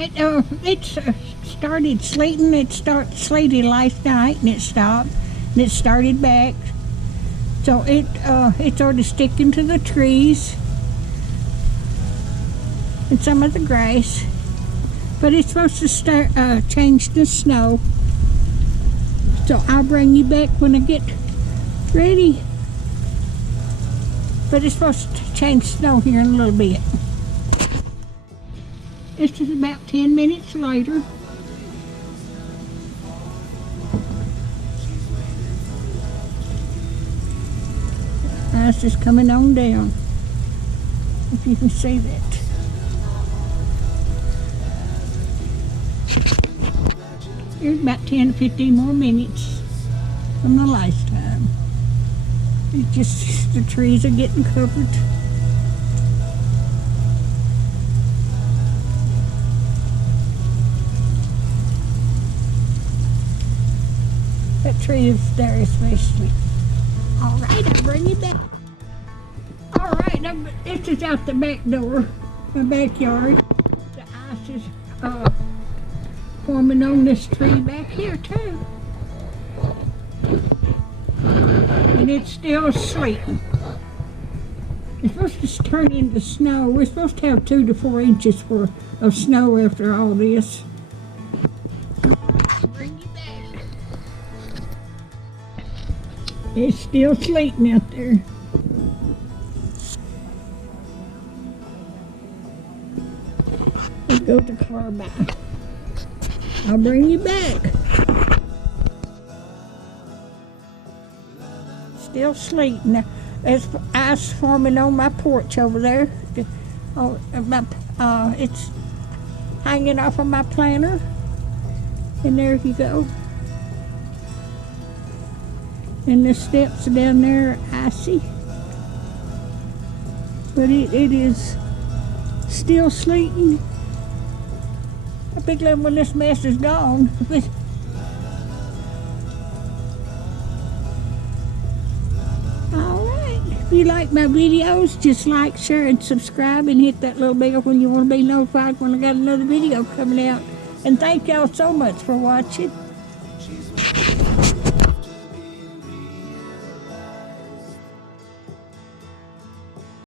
right, it's started sleeting. It sleeted last night, and it stopped, and it started back. So it's sort of sticking to the trees and some of the grass. But it's supposed to change the snow. So I'll bring you back when I get ready. But it's supposed to change snow here in a little bit. This is about 10 minutes later. Ice is coming on down, if you can see that. Here's about 10 to 15 more minutes from the last time. It's just the trees are getting covered. That tree is there especially. All right, I'll bring you back. All right, this is out the back door, my backyard. The ice is forming on this tree back here too. And it's still sleeting. It's supposed to turn into snow. We're supposed to have 2 to 4 inches worth of snow after all this. Bring you back. It's still sleeting out there. Let's go to the car by. I'll bring you back. Still sleeting. There's ice forming on my porch over there. It's hanging off of my planter. And there you go. And the steps down there are icy. But it is still sleeting. I'll be glad when this mess is gone. If you like my videos, just like, share, and subscribe, and hit that little bell when you want to be notified when I got another video coming out. And thank y'all so much for watching.